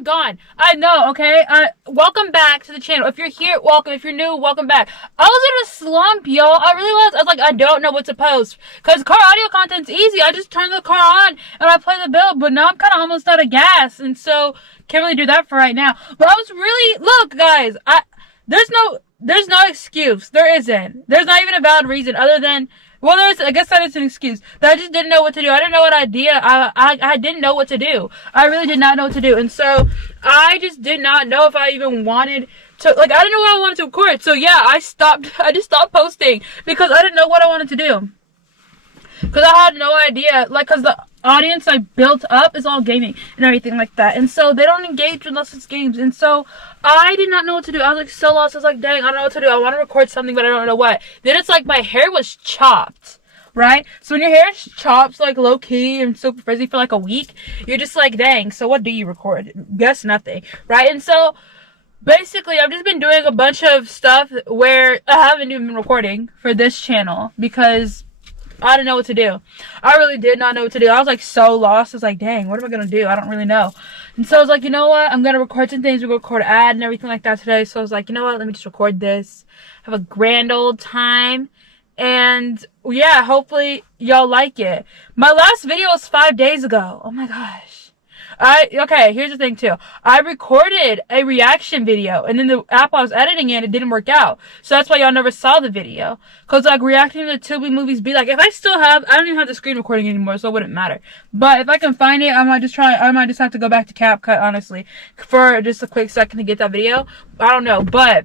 been gone. I know, okay? Welcome back to the channel. If you're here, welcome. If you're new, welcome back. I was in a slump, y'all. I really was. I was like, I don't know what to post. Because car audio content's easy. I just turn the car on and I play the build. But now I'm kind of almost out of gas. And so, can't really do that for right now. But I was really, look, guys. There's no excuse. There isn't. There's not even a valid reason other than, well, I guess that is an excuse. That I just didn't know what to do. I didn't know what idea. I didn't know what to do. I really did not know what to do. And so, I just did not know if I even wanted to, like, I didn't know what I wanted to record. So, yeah, I just stopped posting because I didn't know what I wanted to do. Because I had no idea, like, because the audience I built up is all gaming and everything like that. And so, they don't engage unless it's games. And so, I did not know what to do. I was, like, so lost. I was like, dang, I don't know what to do. I want to record something, but I don't know what. Then it's like my hair was chopped, right? So, when your hair is chopped, like, low-key and super frizzy for, like, a week, you're just like, dang, so what do you record? Guess nothing, right? And so, basically, I've just been doing a bunch of stuff where I haven't even been recording for this channel because I didn't know what to do. I really did not know what to do. I was like so lost. I was like, dang, what am I going to do? I don't really know. And so I was like, you know what? I'm going to record some things. We're going to record an ad and everything like that today. So I was like, you know what? Let me just record this. Have a grand old time. And yeah, hopefully y'all like it. My last video was 5 days ago. Oh my gosh. Okay, here's the thing too. I recorded a reaction video, and then the app I was editing it didn't work out. So that's why y'all never saw the video. Cause like reacting to Tubi movies be like, if I don't even have the screen recording anymore, so it wouldn't matter. But if I can find it, I might just have to go back to CapCut, honestly, for just a quick second to get that video. I don't know, but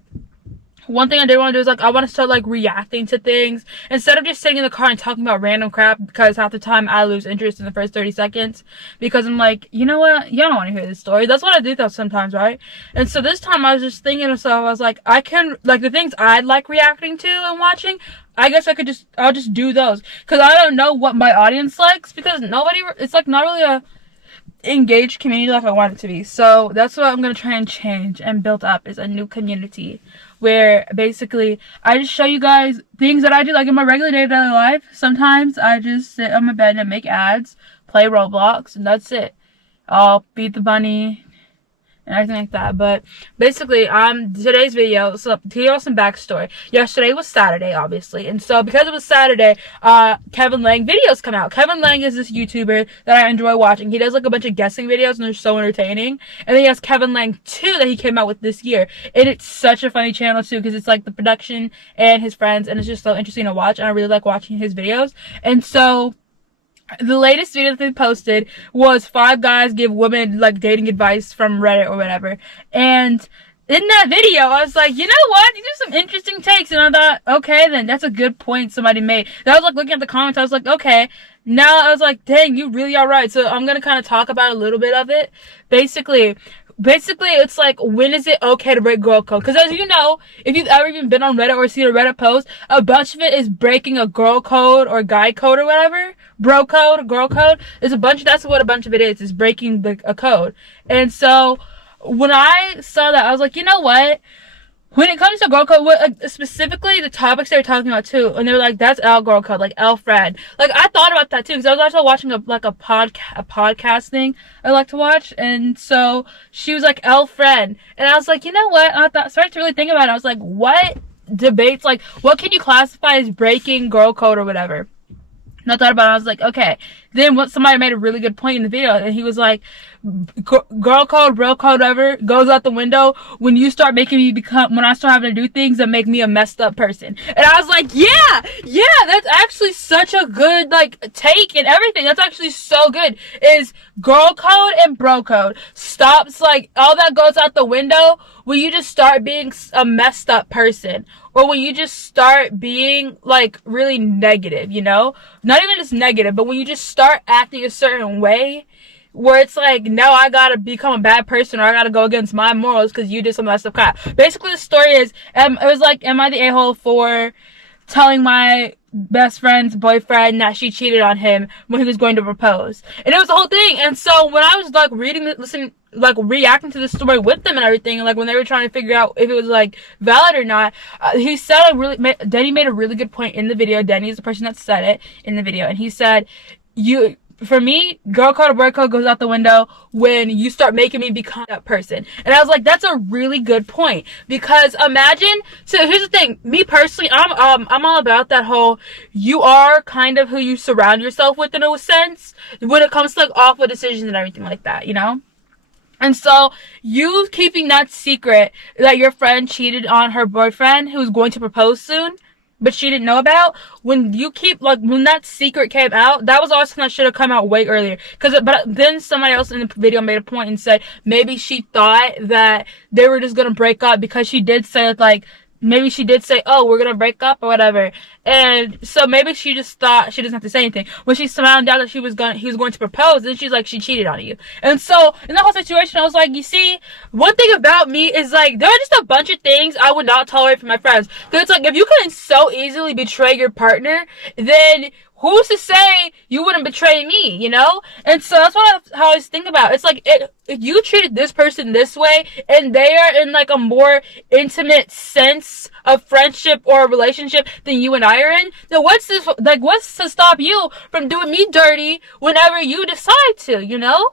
one thing I did want to do is, like, I want to start, like, reacting to things instead of just sitting in the car and talking about random crap, because half the time I lose interest in the first 30 seconds because I'm like, you know what? Y'all don't want to hear this story. That's what I do though sometimes, right? And so this time I was just thinking to myself, I was like, I can, like, the things I'd like reacting to and watching, I guess I'll just do those. Because I don't know what my audience likes, because it's, like, not really a engaged community like I want it to be. So that's what I'm gonna try and change and build up, is a new community where basically I just show you guys things that I do, like in my regular day-to-day life. Sometimes I just sit on my bed and make ads, play Roblox, and that's it. I'll beat the bunny and everything like that. But basically, today's video, so to give you some backstory. Yesterday was Saturday, obviously, and so because it was Saturday, Kevin Lang videos come out. Kevin Lang is this YouTuber that I enjoy watching. He does like a bunch of guessing videos, and they're so entertaining. And then he has Kevin Lang 2 that he came out with this year, and it's such a funny channel too, because it's like the production and his friends, and it's just so interesting to watch, and I really like watching his videos. And so the latest video that they posted was 5 guys give women, like, dating advice from Reddit or whatever. And in that video, I was like, you know what? These are some interesting takes. And I thought, okay, then that's a good point somebody made. Then I was, like, looking at the comments. I was like, okay. Now I was like, dang, you really are right. So I'm going to kind of talk about a little bit of it. Basically, it's like, when is it okay to break girl code? Because as you know, if you've ever even been on Reddit or seen a Reddit post, a bunch of it is breaking a girl code or guy code or whatever. Bro code, girl code. That's what a bunch of it is breaking a code. And so, when I saw that, I was like, you know what? When it comes to girl code, specifically the topics they were talking about too, and they were like, that's L girl code, like L friend. Like, I thought about that too, because I was also watching a podcast thing I like to watch, and so she was like, L friend. And I was like, you know what? Started to really think about it. I was like, what debates, like, what can you classify as breaking girl code or whatever? And I thought about it, I was like, okay. Then somebody made a really good point in the video, and he was like, girl code, bro code, whatever, goes out the window when you start making me when I start having to do things that make me a messed up person. And I was like, yeah, that's actually such a good, like, take and everything. That's actually so good. Is girl code and bro code stops, like, all that goes out the window when you just start being a messed up person. Or when you just start being, like, really negative, you know? Not even just negative, but when you just start acting a certain way, where it's like, no, I gotta become a bad person, or I gotta go against my morals because you did some of that stuff crap. Basically, the story is, it was like, am I the a-hole for telling my best friend's boyfriend that she cheated on him when he was going to propose? And it was the whole thing. And so, when I was, like, reacting to the story with them and everything, and, like, when they were trying to figure out if it was, like, valid or not, Denny made a really good point in the video. Denny is the person that said it in the video, and he said, for me, girl code or boy code goes out the window when you start making me become that person. And I was like, that's a really good point. Because imagine, so here's the thing, me personally, I'm all about that whole, you are kind of who you surround yourself with in a sense, when it comes to like awful decisions and everything like that, you know? And so, you keeping that secret that your friend cheated on her boyfriend who's going to propose soon, but she didn't know about, when you keep, like, when that secret came out, that was also something that should have come out way earlier. But then somebody else in the video made a point and said maybe she thought that they were just gonna break up because she did say, like, maybe she did say, oh, we're gonna break up or whatever. And so maybe she just thought she doesn't have to say anything. When she found out that he was going to propose, then she's like, she cheated on you. And so, in that whole situation, I was like, you see, one thing about me is like, there are just a bunch of things I would not tolerate from my friends. Because it's like, if you can so easily betray your partner, then who's to say you wouldn't betray me, you know? And so that's how I always think about it. It's like, if you treated this person this way, and they are in like a more intimate sense of friendship or relationship than you and I are in, then what's to stop you from doing me dirty whenever you decide to, you know?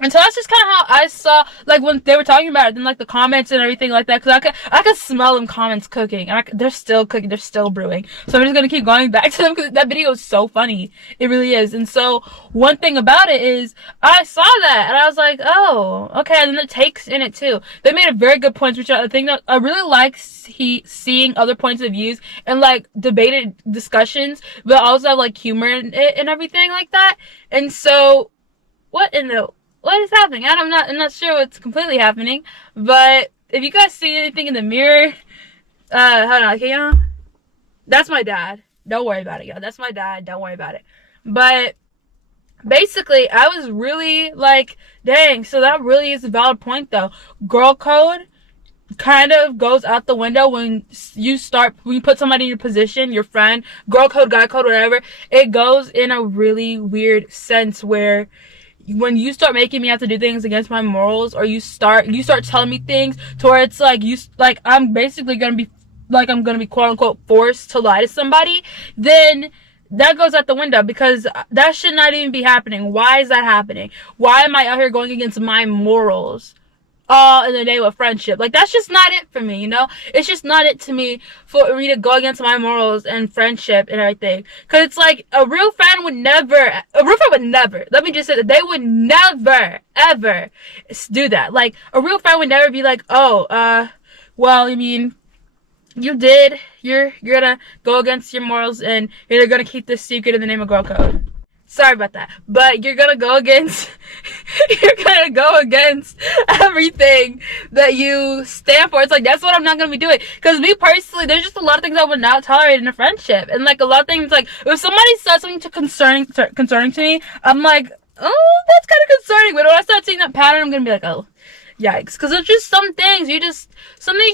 And so that's just kind of how I saw, like, when they were talking about it, then, like, the comments and everything like that, because I could smell them comments cooking, and they're still cooking, they're still brewing, so I'm just gonna keep going back to them, because that video is so funny, it really is. And so, one thing about it is, I saw that, and I was like, oh, okay, and then the takes in it, too. They made a very good point, which I think that I really like seeing other points of views, and, like, debated discussions, but also have, like, humor in it, and everything like that. And so, what is happening? I'm not sure what's completely happening, but if you guys see anything in the mirror, hold on, okay, y'all? That's my dad. Don't worry about it, y'all. That's my dad. Don't worry about it. But basically, I was really like, dang, so that really is a valid point, though. Girl code kind of goes out the window when you put somebody in your position, your friend, girl code, guy code, whatever. It goes in a really weird sense where when you start making me have to do things against my morals, or you start telling me things to where it's like, I'm basically gonna be, like, I'm gonna be quote unquote forced to lie to somebody, then that goes out the window, because that should not even be happening. Why is that happening? Why am I out here going against my morals? All in the name of friendship. Like, that's just not it for me, you know? It's just not it to me for me to go against my morals and friendship and everything. Cause it's like, a real friend would never, let me just say that they would never, ever do that. Like, a real friend would never be like, oh, well, I mean, you're gonna go against your morals and you're gonna keep this secret in the name of girl code. Sorry about that, but you're gonna go against everything that you stand for. It's like, that's what I'm not gonna be doing. Cause me personally, there's just a lot of things I would not tolerate in a friendship. And like, a lot of things, like, if somebody says something concerning to me, I'm like, oh, that's kind of concerning. But when I start seeing that pattern, I'm gonna be like, oh, yikes. Because there's just some things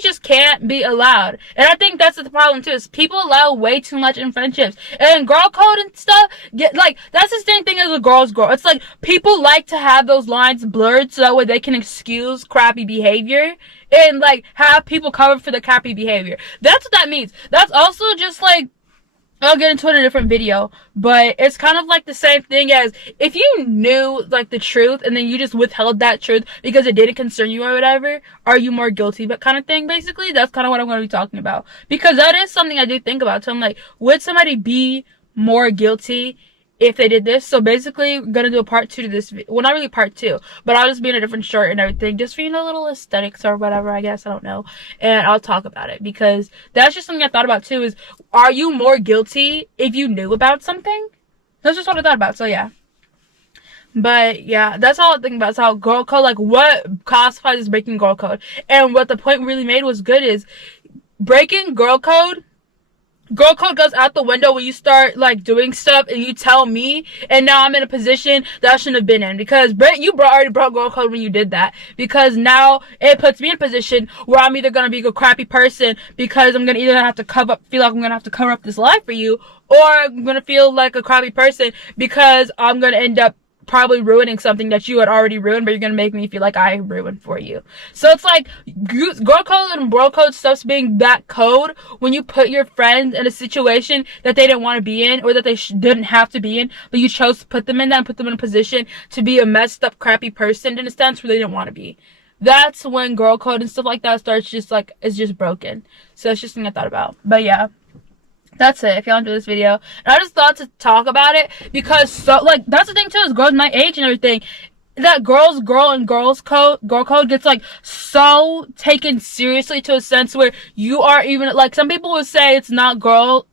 just can't be allowed. And I think that's the problem too, is people allow way too much in friendships. And girl code and stuff, that's the same thing as a girl's girl. It's like, people like to have those lines blurred so that way they can excuse crappy behavior and like have people covered for the crappy behavior. That's what that means. That's also just like, I'll get into it in a different video, but it's kind of like the same thing as if you knew like the truth and then you just withheld that truth because it didn't concern you or whatever, are you more guilty? But kind of thing, basically. That's kind of what I'm going to be talking about, because that is something I do think about. So I'm like, would somebody be more guilty if they did this? So basically, I'm gonna do a part 2 to this video. Well, not really part 2, but I'll just be in a different shirt and everything, just for, you know, little aesthetics or whatever, I guess, I don't know. And I'll talk about it, because that's just something I thought about too, is, are you more guilty if you knew about something? That's just what I thought about, so yeah. But yeah, that's all I think about, is how girl code, like, what classifies as breaking girl code. And what the point really made was good is, breaking girl code goes out the window when you start like doing stuff and you tell me, and now I'm in a position that I shouldn't have been in, because you already broke girl code when you did that, because now it puts me in a position where I'm either gonna be a crappy person because I'm gonna either have to feel like I'm gonna have to cover up this lie for you, or I'm gonna feel like a crappy person because I'm gonna end up probably ruining something that you had already ruined, but you're gonna make me feel like I ruined for you. So it's like girl code and bro code stuff's being that code when you put your friends in a situation that they didn't want to be in, or that they didn't have to be in, but you chose to put them in that and put them in a position to be a messed up, crappy person in a sense where they didn't want to be. That's when girl code and stuff like that starts just like, it's just broken. So it's just something I thought about. But yeah. That's it. If y'all enjoyed this video, and I just thought to talk about it because so like that's the thing too, is girls my age and everything, that girl code gets like so taken seriously to a sense where you are even like, some people would say it's not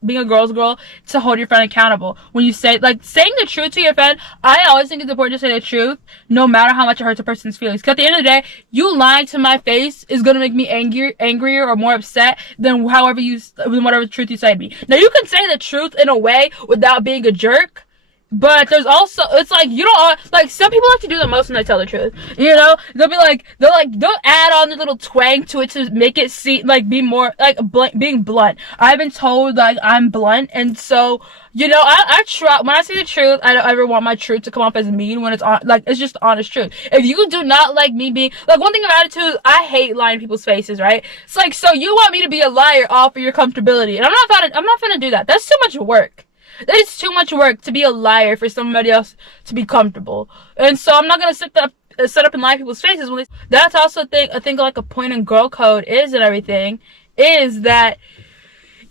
being a girl's girl to hold your friend accountable. When you say, like, saying the truth to your friend, I always think it's important to say the truth no matter how much it hurts a person's feelings, because at the end of the day, you lying to my face is gonna make me angrier or more upset than whatever truth you say to me. Now you can say the truth in a way without being a jerk, but there's also, it's like, you don't, like, some people like to do the most when they tell the truth, you know? They'll add on a little twang to it to make it seem, like, be more, like, being blunt. I've been told, like, I'm blunt, and so, you know, I try, when I say the truth, I don't ever want my truth to come off as mean when it's like, it's just honest truth. If you do not like me being, like, one thing about it too is I hate lying in people's faces, right? It's like, so you want me to be a liar all for your comfortability, and I'm not gonna do that. That's too much work. That is too much work to be a liar for somebody else to be comfortable. And so I'm not going to set up and lie in people's faces. That's also I think like a point in girl code is, and everything, is that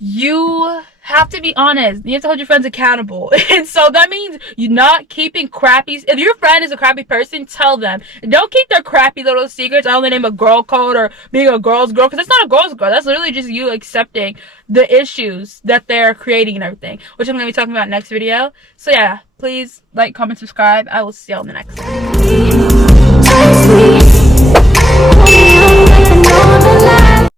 you have to be honest. You have to hold your friends accountable. And so that means you're not keeping crappy. If your friend is a crappy person, tell them. Don't keep their crappy little secrets under the name of girl code or being a girl's girl, because it's not a girl's girl. That's literally just you accepting the issues that they're creating and everything, which I'm going to be talking about next video. So yeah, please like, comment, subscribe. I will see y'all in the next one.